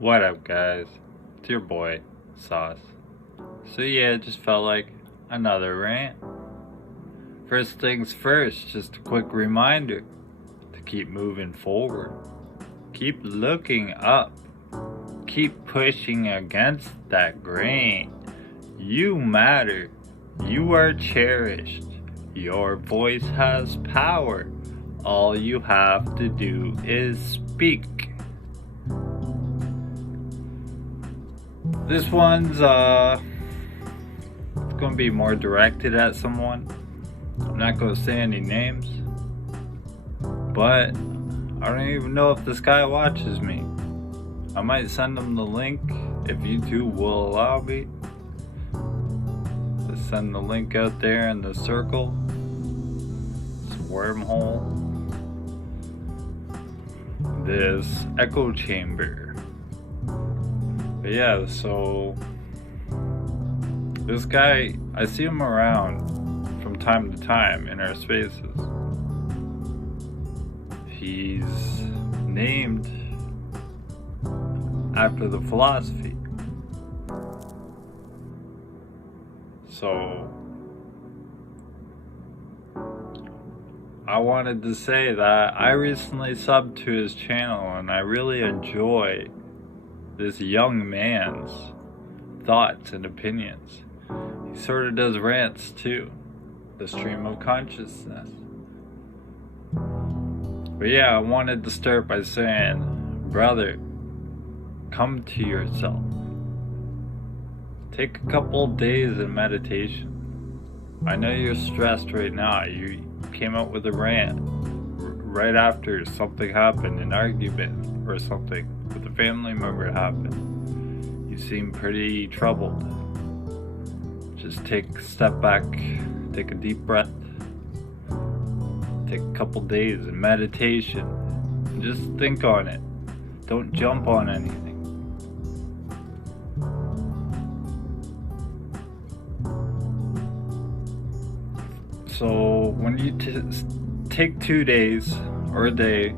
What up, guys? It's your boy, Sauce. So, yeah, it just felt like another rant. First things first, just a quick reminder to keep moving forward, keep looking up, keep pushing against that grain. You matter, you are cherished, your voice has power. All you have to do is speak. This one's it's gonna be more directed at someone. I'm not gonna say any names, but I don't even know if this guy watches me. I might send him the link if YouTube will allow me to send the link out there in the circle. This wormhole. This echo chamber. But yeah, so this guy, I see him around from time to time in our spaces. He's named after the philosophy. So I wanted to say that I recently subbed to his channel and I really enjoy this young man's thoughts and opinions. He sort of does rants too, the stream of consciousness. But yeah, I wanted to start by saying, brother, come to yourself. Take a couple days in meditation. I know you're stressed right now. You came out with a rant right after something happened, an argument or something with a family member happened. You seem pretty troubled. Just take a step back, take a deep breath, take a couple days in meditation, and just think on it. Don't jump on anything. So when you take 2 days or a day,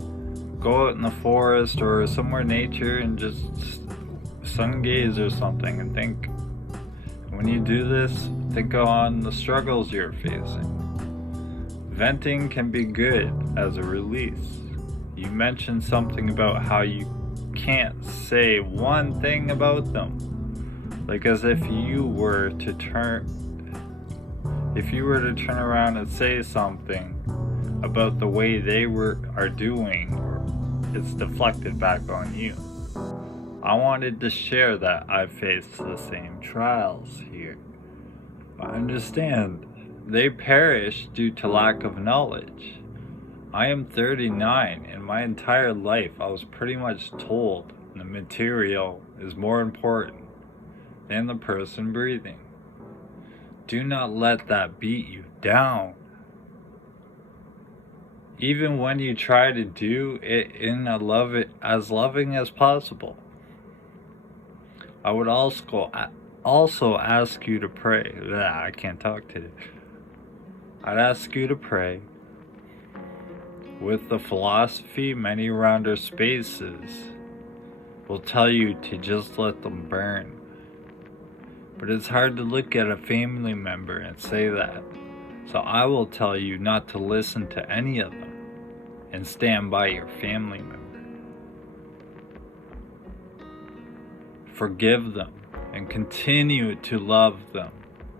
go out in the forest or somewhere nature and just sun gaze or something and think. When you do this, think on the struggles you're facing. Venting can be good as a release. You mentioned something about how you can't say one thing about them. Like as if you were to turn around and say something about the way they are doing, it's deflected back on you. I wanted to share that I faced the same trials here. I understand they perish due to lack of knowledge. I am 39. In my entire life, I was pretty much told the material is more important than the person breathing. Do not let that beat you down. Even when you try to do it in as loving as possible. I would also ask you to pray. I can't talk today. I'd ask you to pray. With the philosophy, many around our spaces will tell you to just let them burn. But it's hard to look at a family member and say that. So I will tell you not to listen to any of them and stand by your family member. Forgive them and continue to love them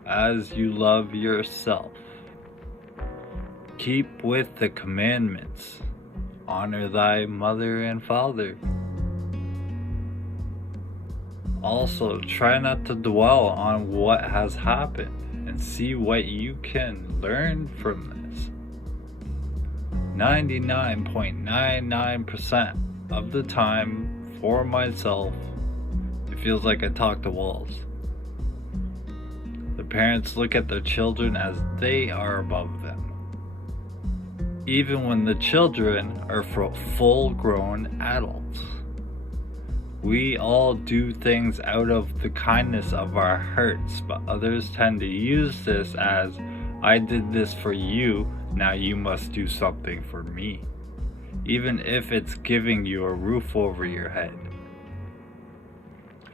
as you love yourself. Keep with the commandments. Honor thy mother and father. Also, try not to dwell on what has happened and see what you can learn from this. 99.99% of the time, for myself, it feels like I talk to walls. The parents look at their children as they are above them. Even when the children are full-grown adults. We all do things out of the kindness of our hearts, but others tend to use this as, I did this for you, now you must do something for me. Even if it's giving you a roof over your head.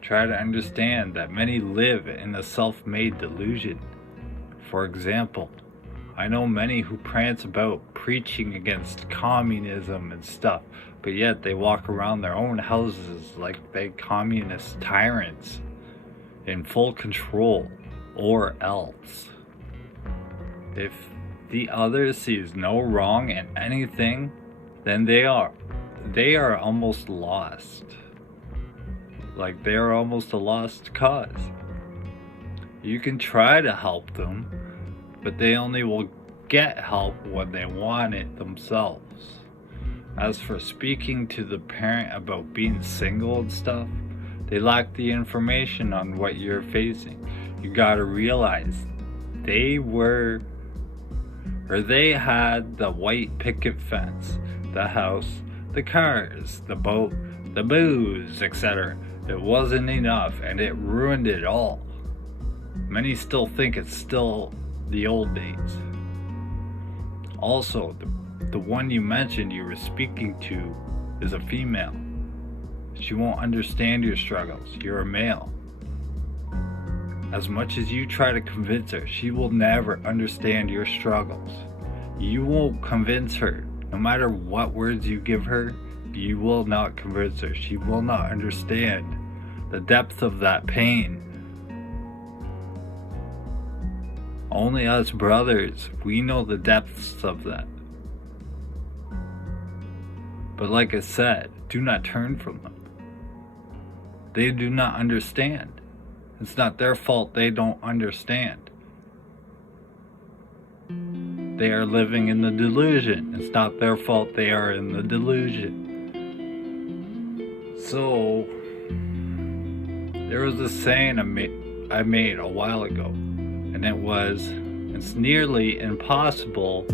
Try to understand that many live in a self-made delusion. For example, I know many who prance about preaching against communism and stuff, but yet they walk around their own houses like big communist tyrants in full control, or else. If the other sees no wrong in anything, then they are almost lost. Like they are almost a lost cause. You can try to help them, but they only will get help when they want it themselves. As for speaking to the parent about being single and stuff, they lack the information on what you're facing. You gotta realize they had the white picket fence, the house, the cars, the boat, the booze, etc. It wasn't enough and it ruined it all. Many still think it's still the old days. Also, the one you mentioned you were speaking to is a female. She won't understand your struggles. You're a male. As much as you try to convince her, she will never understand your struggles. You won't convince her. No matter what words you give her, you will not convince her. She will not understand the depth of that pain. Only us brothers, we know the depths of that. But like I said, do not turn from them. They do not understand. It's not their fault they don't understand. They are living in the delusion. It's not their fault they are in the delusion. So, there was a saying I made a while ago, and it was, it's nearly impossible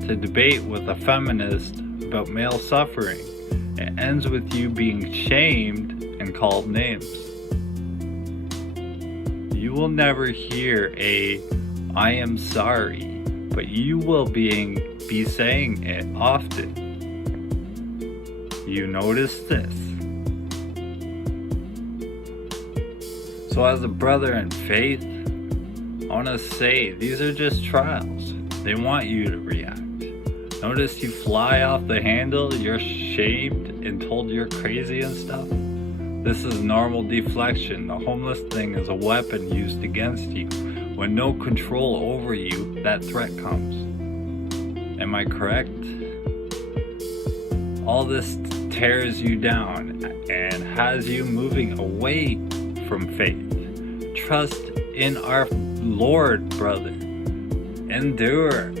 to debate with a feminist about male suffering. It ends with you being shamed and called names. You will never hear a "I am sorry," but you will be saying it often. You notice this. So as a brother in faith, I want to say these are just trials. They want you to react. Notice you fly off the handle, you're shamed and told you're crazy and stuff. This is normal deflection. The homeless thing is a weapon used against you. When no control over you, that threat comes. Am I correct? All this tears you down and has you moving away from faith. Trust in our Lord, brother. Endure.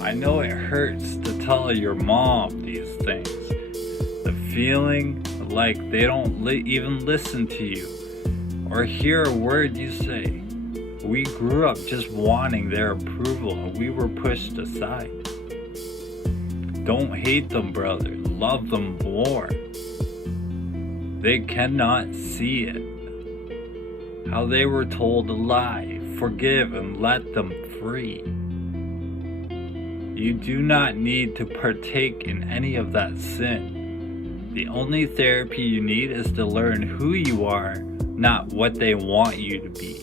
I know it hurts to tell your mom these things. The feeling like they don't even listen to you or hear a word you say. We grew up just wanting their approval and we were pushed aside. Don't hate them, brother. Love them more. They cannot see it. How they were told to lie, forgive, and let them free. You do not need to partake in any of that sin. The only therapy you need is to learn who you are, not what they want you to be.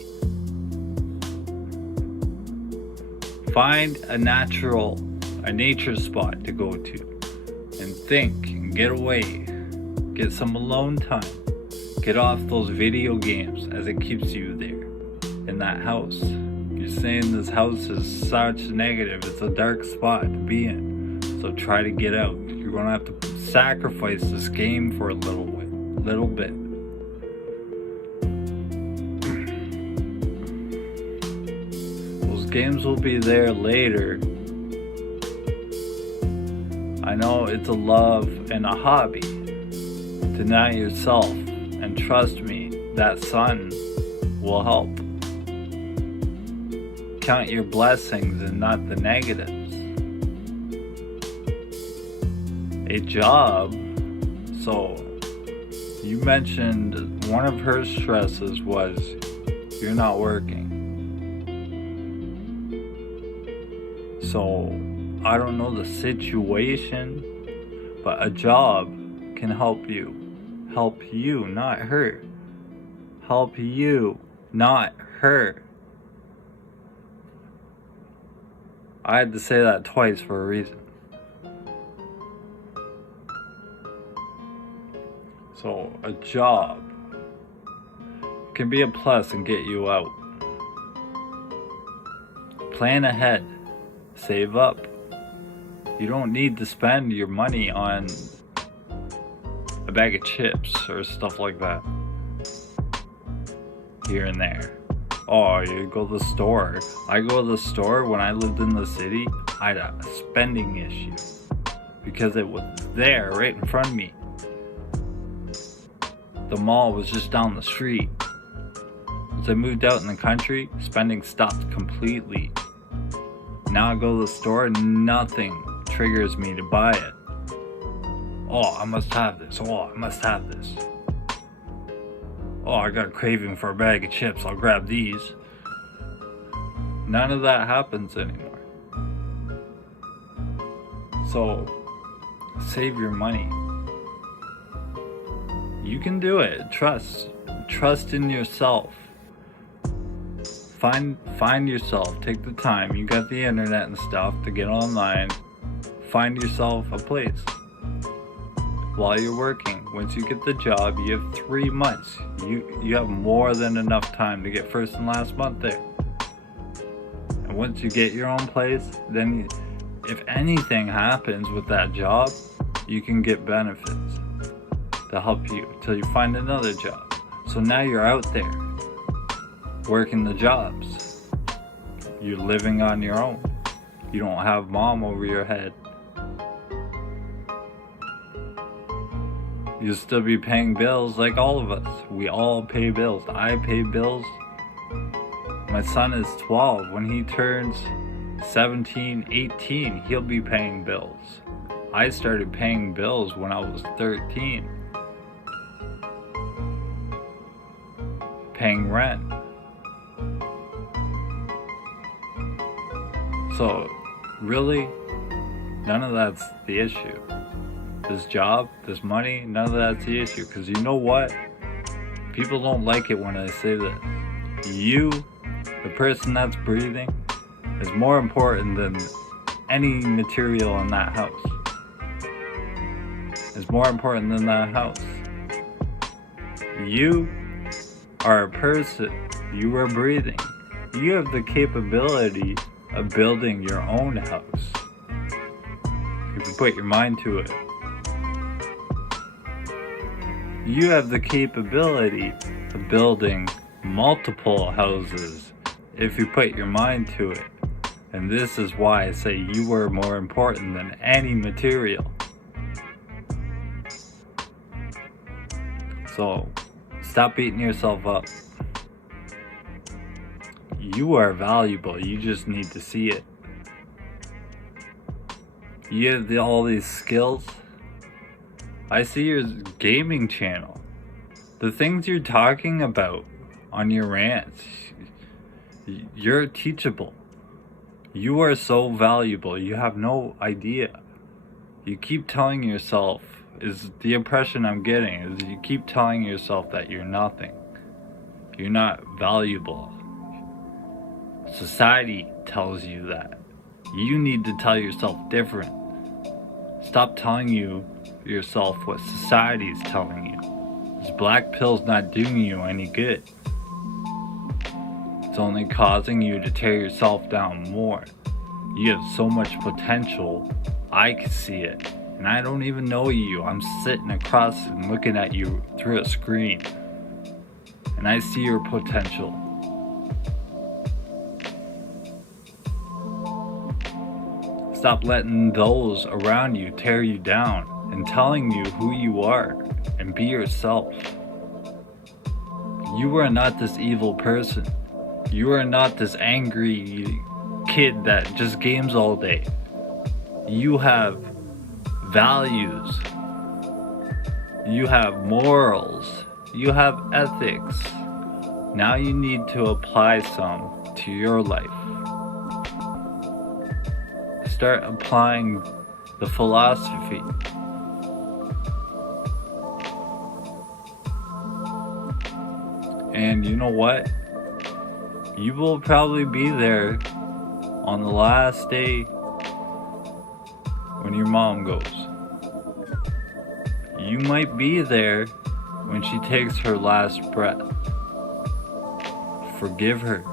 Find a nature spot to go to and think and get away. Get some alone time. Get off those video games as it keeps you there in that house. You're saying this house is such negative. It's a dark spot to be in. So try to get out. You're going to have to sacrifice this game for a little bit. Those games will be there later. I know it's a love and a hobby. Deny yourself and trust me, that sun will help. Count your blessings and not the negatives. A job, so you mentioned one of her stresses was you're not working. So I don't know the situation, but a job can help you, not her. help you, not her. I had to say that twice for a reason. So, a job can be a plus and get you out. Plan ahead. Save up. You don't need to spend your money on a bag of chips or stuff like that. Here and there. Oh, you go to the store. I go to the store when I lived in the city. I had a spending issue because it was there right in front of me. The mall was just down the street. As I moved out in the country, spending stopped completely. Now I go to the store and nothing triggers me to buy it. Oh, I must have this. Oh, I must have this. Oh, I got a craving for a bag of chips. I'll grab these. None of that happens anymore. So, save your money. You can do it. Trust in yourself. Find yourself. Take the time. You got the internet and stuff to get online. Find yourself a place. While you're working, once you get the job, you have 3 months. You have more than enough time to get first and last month there. And once you get your own place, then if anything happens with that job, you can get benefits to help you till you find another job. So now you're out there working the jobs. You're living on your own. You don't have mom over your head. You'll still be paying bills like all of us. We all pay bills. I pay bills. My son is 12. When he turns 17, 18, he'll be paying bills. I started paying bills when I was 13. Paying rent. So, really, none of that's the issue. This job, this money, none of that's the issue. Because you know what? People don't like it when I say this. You, the person that's breathing, is more important than any material in that house. It's more important than that house. You are a person. You are breathing. You have the capability of building your own house. If you put your mind to it. You have the capability of building multiple houses if you put your mind to it. And this is why I say you are more important than any material. So, stop beating yourself up. You are valuable. You just need to see it. You have all these skills. I see your gaming channel. The things you're talking about on your rants, you're teachable. You are so valuable. You have no idea. You keep telling yourself, is the impression I'm getting, is you keep telling yourself that you're nothing. You're not valuable. Society tells you that. You need to tell yourself different. Stop telling yourself what society's telling you. This black pill's not doing you any good. It's only causing you to tear yourself down more. You have so much potential. I can see it. And I don't even know you. I'm sitting across and looking at you through a screen. And I see your potential. Stop letting those around you tear you down and telling you who you are, and be yourself. You are not this evil person. You are not this angry kid that just games all day. You have values. You have morals. You have ethics. Now you need to apply some to your life. Start applying the philosophy. And you know what? You will probably be there on the last day when your mom goes. You might be there when she takes her last breath. Forgive her.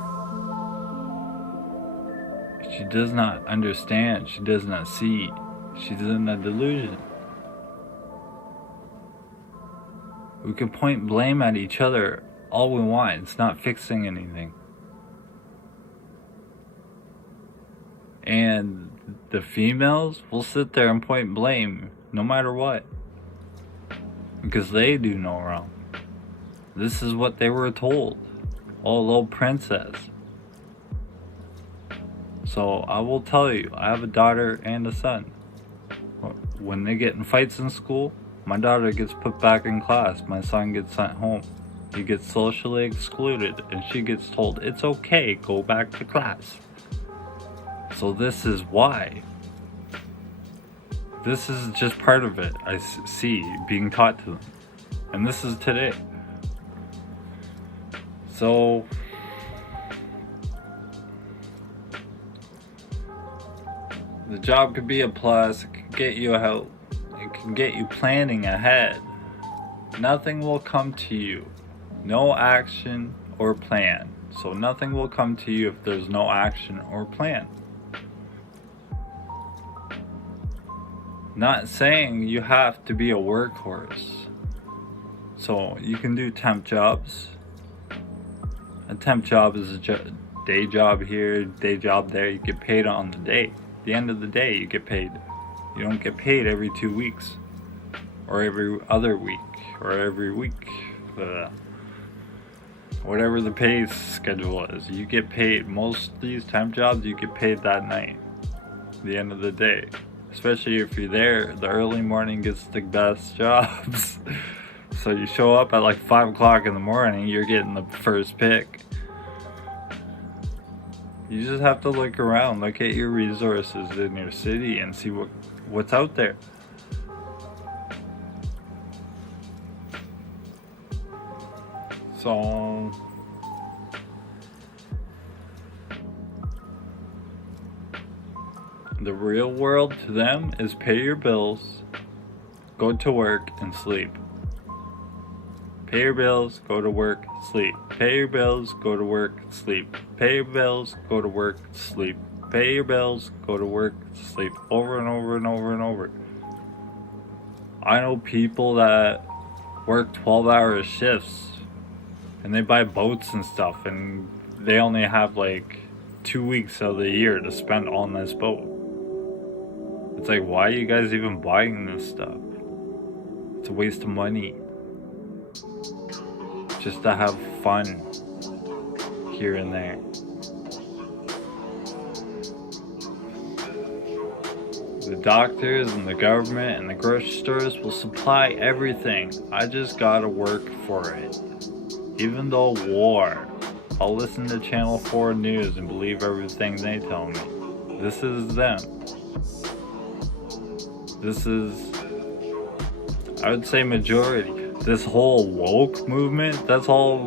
She does not understand. She does not see. She's in a delusion. We can point blame at each other all we want. It's not fixing anything. And the females will sit there and point blame no matter what. Because they do no wrong. This is what they were told. Oh, little princess. So I will tell you, I have a daughter and a son. When they get in fights in school, my daughter gets put back in class. My son gets sent home. He gets socially excluded, and she gets told, it's okay, go back to class. So this is why. This is just part of it I see being taught to them. And this is today. So the job could be a plus, it could get you help, it can get you planning ahead. Nothing will come to you. No action or plan. So nothing will come to you if there's no action or plan. Not saying you have to be a workhorse. So you can do temp jobs. A temp job is a day job here, day job there. You get paid on the day. At the end of the day, you get paid. You don't get paid every 2 weeks. Or every other week. Or every week. Whatever the pay schedule is. You get paid. Most of these temp jobs, you get paid that night. At the end of the day. Especially if you're there, the early morning gets the best jobs. So you show up at like 5 o'clock in the morning, you're getting the first pick. You just have to look around, look at your resources in your city and see what's out there. So the real world to them is pay your bills, go to work, and sleep. Pay your bills, go to work, sleep. Pay your bills, go to work, sleep. Pay your bills, go to work, sleep. Pay your bills, go to work, sleep. Over and over and over and over. I know people that work 12-hour shifts and they buy boats and stuff, and they only have like 2 weeks of the year to spend on this boat. It's like, why are you guys even buying this stuff? It's a waste of money. Just to have fun here and there. The doctors and the government and the grocery stores will supply everything. I just gotta work for it. Even though war, I'll listen to Channel 4 News and believe everything they tell me. This is them. This is, I would say, majority. This whole woke movement, that's all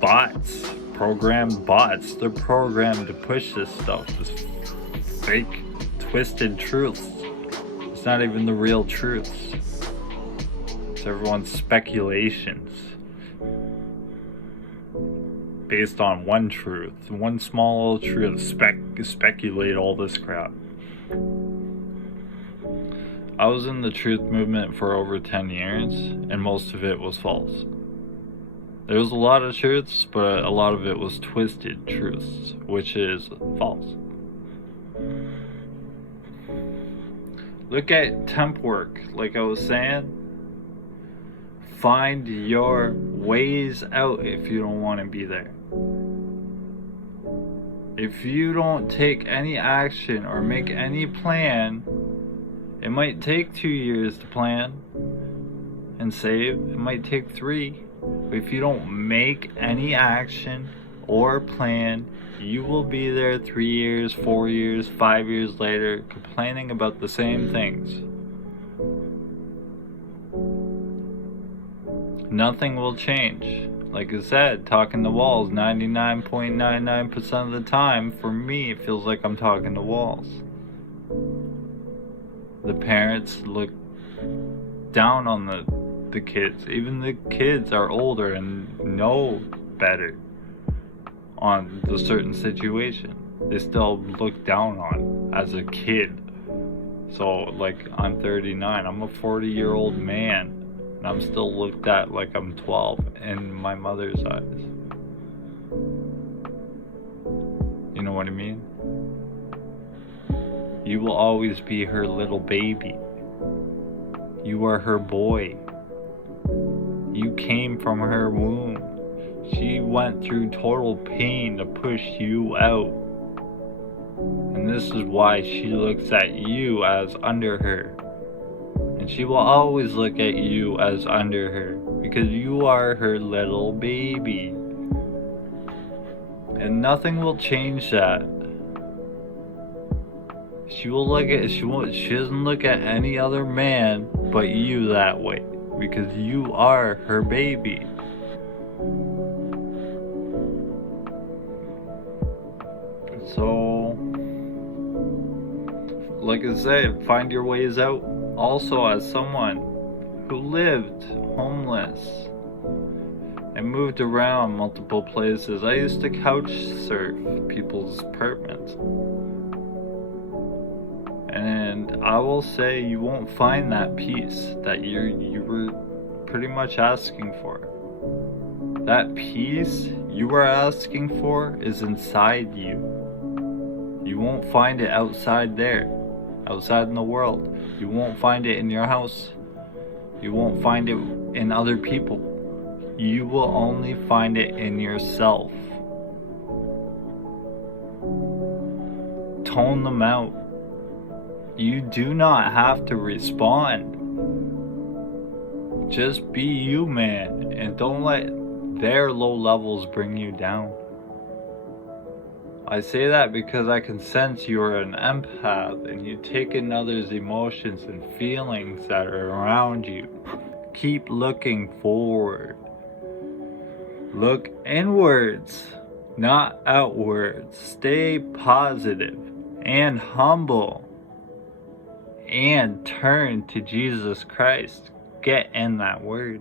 bots, programmed bots. They're programmed to push this stuff, this fake, twisted truths. It's not even the real truths. It's everyone's speculations based on one truth, one small little truth. Speculate all this crap. I was in the truth movement for over 10 years, and most of it was false. There was a lot of truths, but a lot of it was twisted truths, which is false. Look at temp work, like I was saying. Find your ways out if you don't want to be there. If you don't take any action or make any plan, it might take 2 years to plan and save. It might take 3. But if you don't make any action or plan, you will be there 3 years, 4 years, 5 years later, complaining about the same things. Nothing will change. Like I said, talking to walls 99.99% of the time. For me, it feels like I'm talking to walls. The parents look down on the kids. Even the kids are older and know better on the certain situation. They still look down on as a kid. So, like, I'm 39. I'm a 40-year-old man. And I'm still looked at like I'm 12 in my mother's eyes. You know what I mean? You will always be her little baby. You are her boy. You came from her womb. She went through total pain to push you out. And this is why she looks at you as under her. And she will always look at you as under her, because you are her little baby. And nothing will change that. She doesn't look at any other man but you that way, because you are her baby. So, like I said, find your ways out. Also, as someone who lived homeless and moved around multiple places, I used to couch surf people's apartments. And I will say you won't find that peace that you were pretty much asking for. That peace you were asking for is inside you. You won't find it outside there. Outside in the world. You won't find it in your house. You won't find it in other people. You will only find it in yourself. Tone them out. You do not have to respond. Just be you, man, and don't let their low levels bring you down. I say that because I can sense you're an empath and you take in others' emotions and feelings that are around you. Keep looking forward. Look inwards, not outwards. Stay positive and humble. And turn to Jesus Christ. Get in that word.